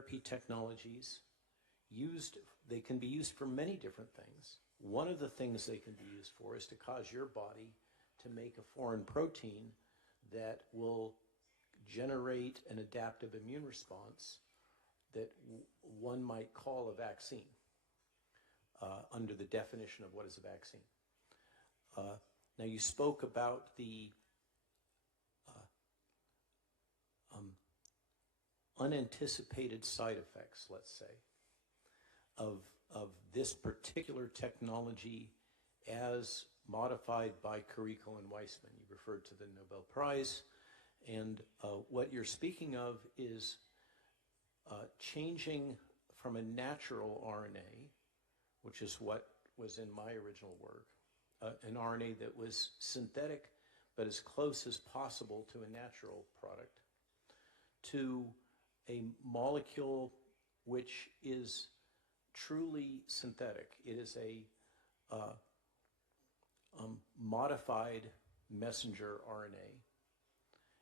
therapy technologies they can be used for many different things. One of the things they can be used for is to cause your body to make a foreign protein that will generate an adaptive immune response that one might call a vaccine under the definition of what is a vaccine. Now you spoke about the unanticipated side effects, let's say, of this particular technology as modified by Carrico and Weissman. You referred to the Nobel Prize, and what you're speaking of is changing from a natural RNA, which is what was in my original work, an RNA that was synthetic but as close as possible to a natural product, to a molecule which is truly synthetic. It is a modified messenger RNA.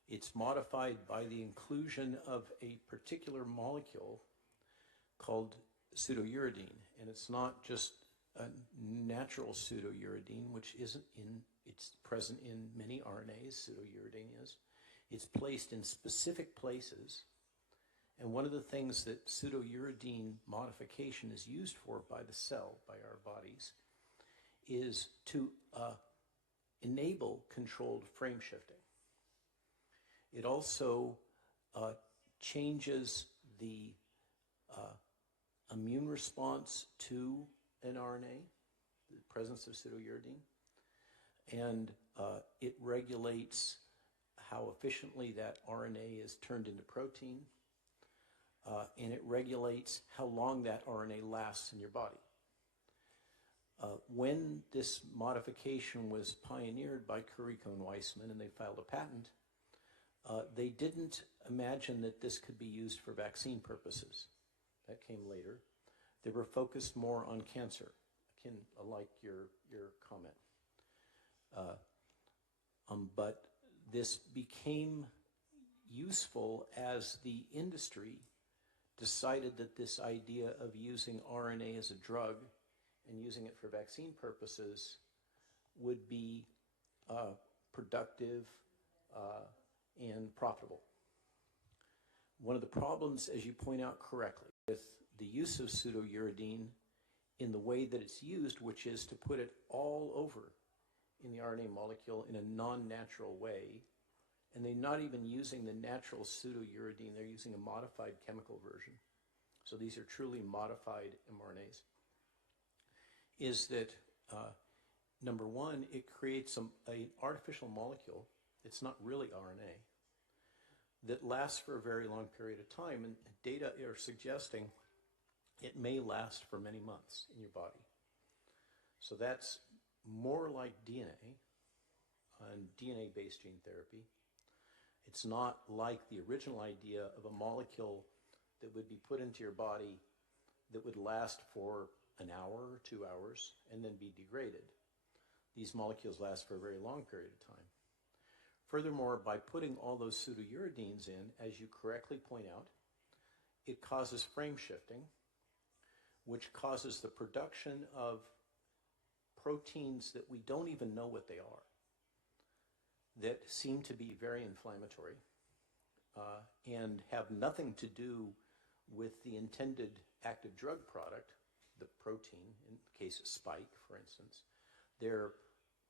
It's modified by the inclusion of a particular molecule called pseudouridine, and it's not just a natural pseudouridine, which it's present in many RNAs, pseudouridine is. It's placed in specific places, and one of the things that pseudouridine modification is used for by the cell, by our bodies, is to enable controlled frame shifting. It also changes the immune response to an RNA, the presence of pseudouridine, and it regulates how efficiently that RNA is turned into protein, and it regulates how long that RNA lasts in your body. When this modification was pioneered by Carrico and Weissman, and they filed a patent, they didn't imagine that this could be used for vaccine purposes. That came later. They were focused more on cancer, like your comment. But this became useful as the industry decided that this idea of using RNA as a drug and using it for vaccine purposes would be productive and profitable. One of the problems, as you point out correctly, with the use of pseudouridine in the way that it's used, which is to put it all over in the RNA molecule in a non-natural way, and they're not even using the natural pseudouridine, they're using a modified chemical version. So these are truly modified mRNAs. Is that, number one, it creates an artificial molecule, it's not really RNA, that lasts for a very long period of time, and data are suggesting it may last for many months in your body. So that's more like DNA and DNA-based gene therapy. It's not like the original idea of a molecule that would be put into your body that would last for an hour or 2 hours and then be degraded. These molecules last for a very long period of time. Furthermore, by putting all those pseudouridines in, as you correctly point out, it causes frame shifting, which causes the production of proteins that we don't even know what they are, that seem to be very inflammatory and have nothing to do with the intended active drug product, the protein, in the case of spike, for instance.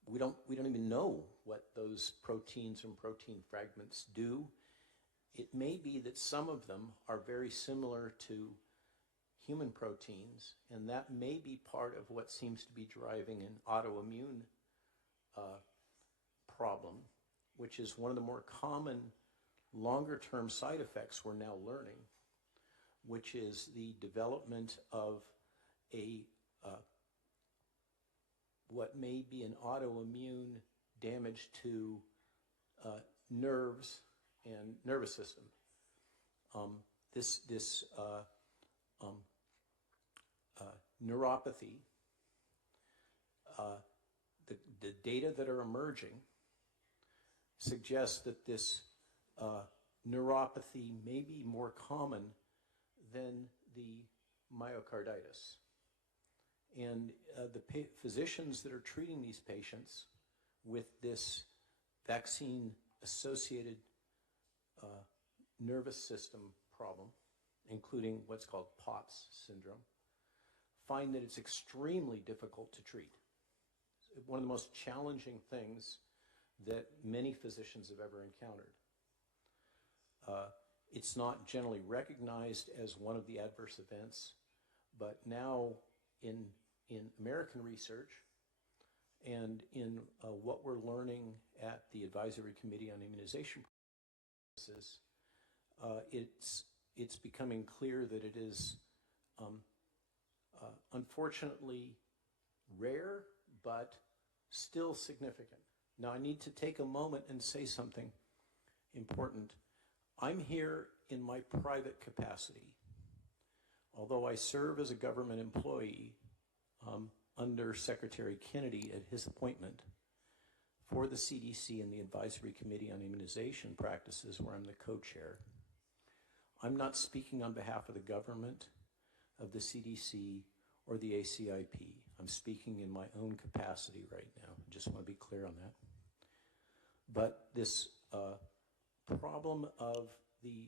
We don't even know what those proteins and protein fragments do. It may be that some of them are very similar to human proteins, and that may be part of what seems to be driving an autoimmune problem, which is one of the more common longer-term side effects we're now learning, which is the development of what may be an autoimmune damage to nerves and nervous system. This neuropathy, the data that are emerging suggests that this neuropathy may be more common than the myocarditis. And the physicians that are treating these patients with this vaccine-associated nervous system problem, including what's called POTS syndrome, find that it's extremely difficult to treat. It's one of the most challenging things that many physicians have ever encountered. It's not generally recognized as one of the adverse events, but now in American research and in what we're learning at the Advisory Committee on Immunization Practices, it's becoming clear that it is unfortunately rare, but still significant. Now, I need to take a moment and say something important. I'm here in my private capacity. Although I serve as a government employee under Secretary Kennedy at his appointment for the CDC and the Advisory Committee on Immunization Practices, where I'm the co-chair, I'm not speaking on behalf of the government, of the CDC, or the ACIP. I'm speaking in my own capacity right now. I just want to be clear on that. But this problem of the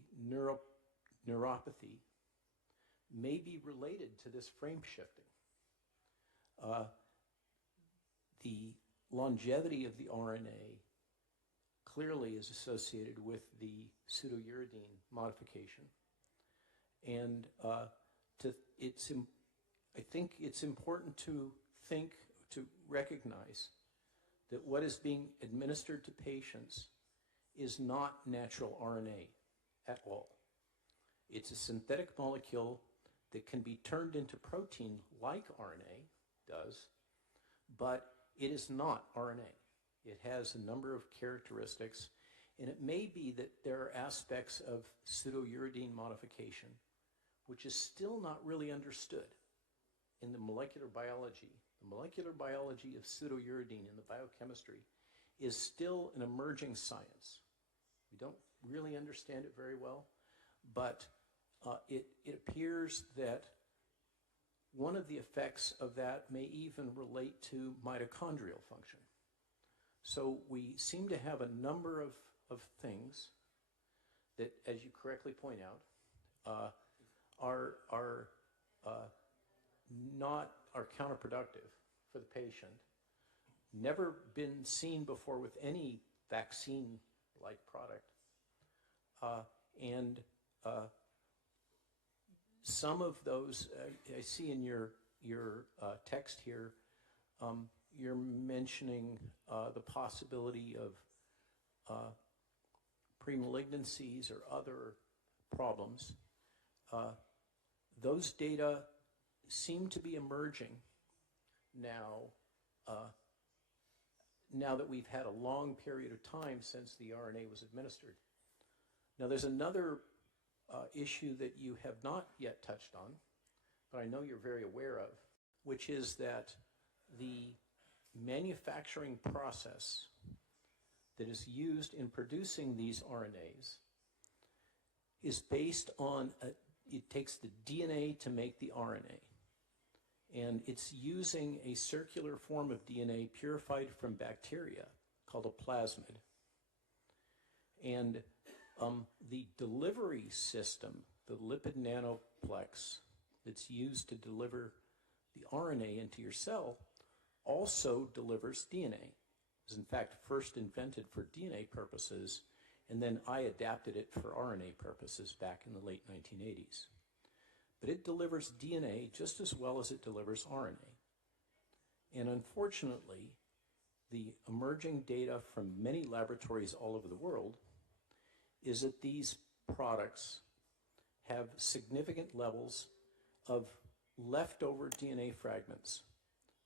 neuropathy may be related to this frame shifting. The longevity of the RNA clearly is associated with the pseudouridine modification. And I think it's important to recognize that what is being administered to patients is not natural RNA at all. It's a synthetic molecule that can be turned into protein like RNA does, but it is not RNA. It has a number of characteristics, and it may be that there are aspects of pseudouridine modification which is still not really understood in the molecular biology. The molecular biology of pseudouridine in the biochemistry is still an emerging science. We don't really understand it very well, but it appears that one of the effects of that may even relate to mitochondrial function. So we seem to have a number of things that, as you correctly point out, are counterproductive for the patient, never been seen before with any vaccine-like product, and some of those I see in your text here. You're mentioning the possibility of premalignancies or other problems. Those data seem to be emerging now, now that we've had a long period of time since the RNA was administered. Now, there's another issue that you have not yet touched on, but I know you're very aware of, which is that the manufacturing process that is used in producing these RNAs is based on, it takes the DNA to make the RNA. And it's using a circular form of DNA purified from bacteria called a plasmid. And the delivery system, the lipid nanoplex that's used to deliver the RNA into your cell, also delivers DNA. It was in fact first invented for DNA purposes, and then I adapted it for RNA purposes back in the late 1980s. But it delivers DNA just as well as it delivers RNA. And unfortunately, the emerging data from many laboratories all over the world is that these products have significant levels of leftover DNA fragments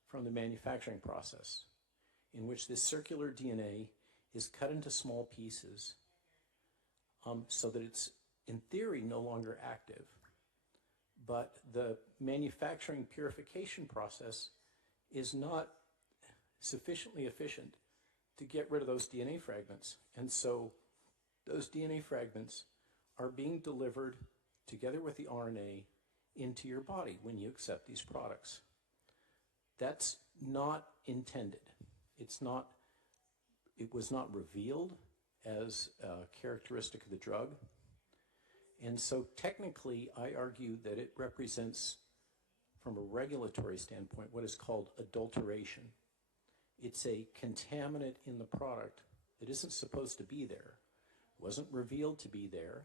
from the manufacturing process, in which this circular DNA is cut into small pieces so that it's, in theory, no longer active. But the manufacturing purification process is not sufficiently efficient to get rid of those DNA fragments. And so those DNA fragments are being delivered together with the RNA into your body when you accept these products. That's not intended. It was not revealed as a characteristic of the drug. And so technically, I argue that it represents, from a regulatory standpoint, what is called adulteration. It's a contaminant in the product that isn't supposed to be there, wasn't revealed to be there.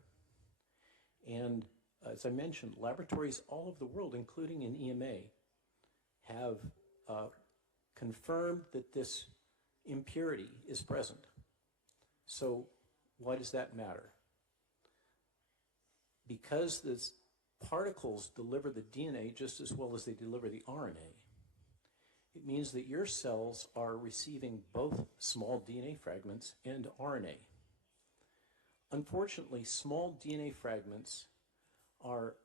And as I mentioned, laboratories all over the world, including in EMA, have confirmed that this impurity is present. So why does that matter? Because the particles deliver the DNA just as well as they deliver the RNA, it means that your cells are receiving both small DNA fragments and RNA. Unfortunately, small DNA fragments are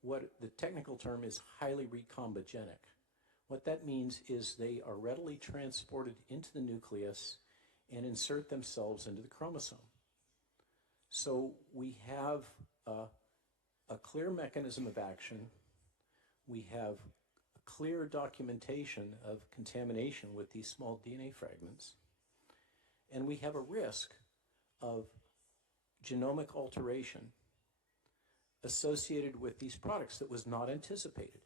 what the technical term is highly recombogenic. What that means is they are readily transported into the nucleus and insert themselves into the chromosome. So we have a clear mechanism of action. We have a clear documentation of contamination with these small DNA fragments. And we have a risk of genomic alteration associated with these products that was not anticipated.